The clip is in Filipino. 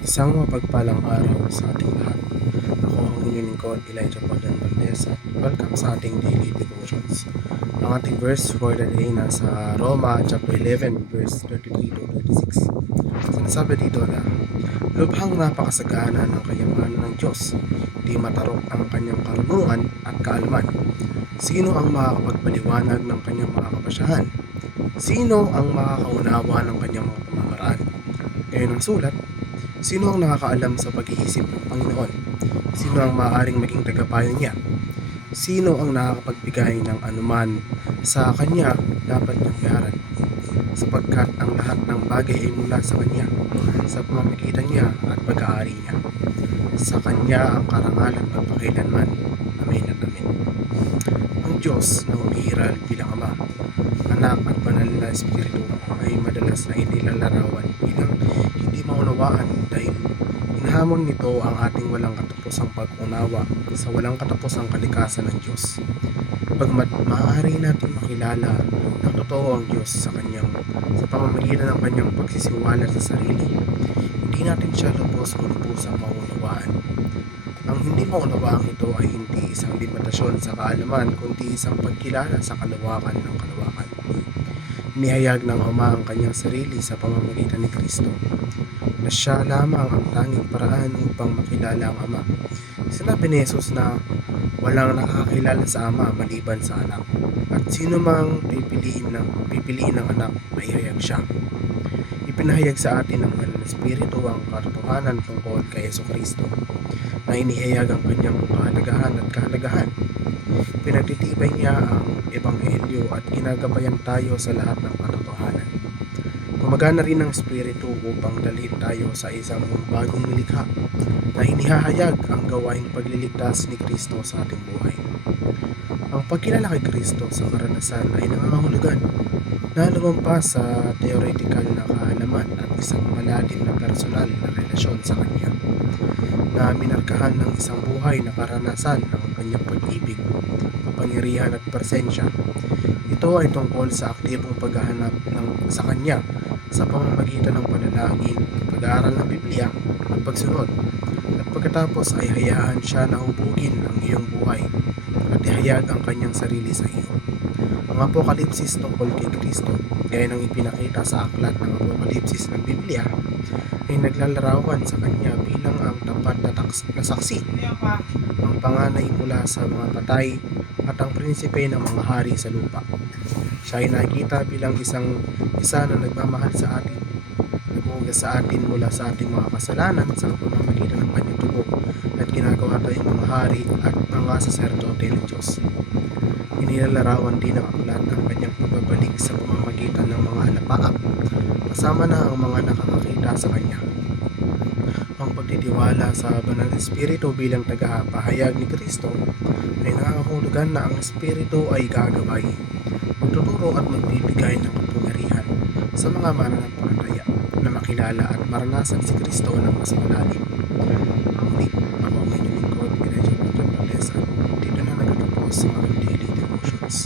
Isang mapagpalang araw sa ating lahat. Ako ang inyong lingkod, Elijah Pagdan Valdez, at welcome sa ating daily devotions. Ang ating verse for the day nasa Roma chapter 11 verse 33 to 36. Sinasabi dito na, lubhang napakasagana ng kayamanan ng Diyos, di matarok ang kanyang karunungan at kaalaman. Sino ang makakapagpaliwanag ng kanyang mga kapasyahan? Sino ang makakaunawa ng kanyang mga pamamaraan? Ngayon ang sulat, sino ang nakakaalam sa pag-iisip ng Panginoon? Sino ang maaaring maging tagapayo niya? Sino ang nakakapagbigay ng anuman sa Kanya dapat nangyaran? Sapagkat ang lahat ng bagay ay mula sa Kanya, sa pamamagitan niya at pag-aari niya. Sa Kanya ang karangalan magpakailanman. Amen at amen. Ang Diyos na umiiral bilang Ama, Anak at Banal na Espiritu ay madalas na inilalarawan bilang hindi maunawaan dahil hinahamon nito ang ating walang katapusang pag-unawa sa walang katapusang kalikasan ng Diyos. Bagamat maaari natin makilala ng totoo ang Diyos sa pamamagitan ng kanyang pagsisiwalat sa sarili, hindi natin siya lubos-lubosang maunawaan. Ang hindi maunawaang ito ay hindi isang limitasyon sa kaalaman, kundi isang pagkilala sa kalawakan ng kalawakan. Inihayag ng Ama ang kanyang sarili sa pamamagitan ni Kristo, na siya lamang ang tanging paraan upang makilala ang Ama. Sinabi ni Jesus na walang nakakakilala sa Ama maliban sa Anak, at sino mang pipiliin ng Anak, maihayag siya. Ipinahayag sa atin ng Banal na Espiritu ang katotohanan tungkol kay Jesucristo, na inihayag ang kanyang kahalagahan. Pinagtitibay niya ang Ebanghelyo at ginagabayan tayo sa lahat ng katotohanan. Gumagana rin ang Espiritu upang dalhin tayo sa isang bagong nilikha na inihahayag ang gawaing pagliligtas ni Kristo sa ating buhay. Ang pagkilala kay Kristo sa karanasan ay nangangahulugan na lumampas sa theoretical na kaalaman at isang malalim na personal na relasyon sa Kanya, na minarkahan ng isang buhay na karanasan ng kanyang pag-ibig, kapangyarihan at presensya. Ito ay tungkol sa aktibong paghahanap sa Kanya sa pamamagitan ng panalangin, pag-aaral ng Biblia at pagsunod. At pagkatapos ay hayaan siya na hubugin ang iyong buhay at ihayag ang kanyang sarili sa iyo. Ang Apokalipsis tungkol kay Kristo, gaya ng ipinakita sa aklat ng Apokalipsis ng Biblia, ay naglalarawan sa kanya bilang ang tapat na saksi, ang panganay mula sa mga patay at ang prinsipe ng mga hari sa lupa. Siya ay nakita bilang isa na nagmamahal sa atin, nag-uugas sa atin mula sa ating mga kasalanan sa pamamagitan ng kanyang dugo, at ginagawa tayong mga hari at mga saserdote ng Diyos. Inilalarawan din ng aklat ang kanyang pagbabalik sa pamamagitan ng mga alapaap, kasama na ang mga nakakakita sa kanya. Ang pagtitiwala sa Banal na Espiritu bilang tagapahayag ni Kristo ay nangangahulugan na ang Espiritu ay gagabay, magtuturo at magbibigay ng kapangyarihan sa mga mananampalataya na makilala at maranasan si Kristo ng mas malalim. Muli, ako ang inyong lingkod, Elijah Pagdan Valdez, at dito na nagtatapos ang aking daily devotions.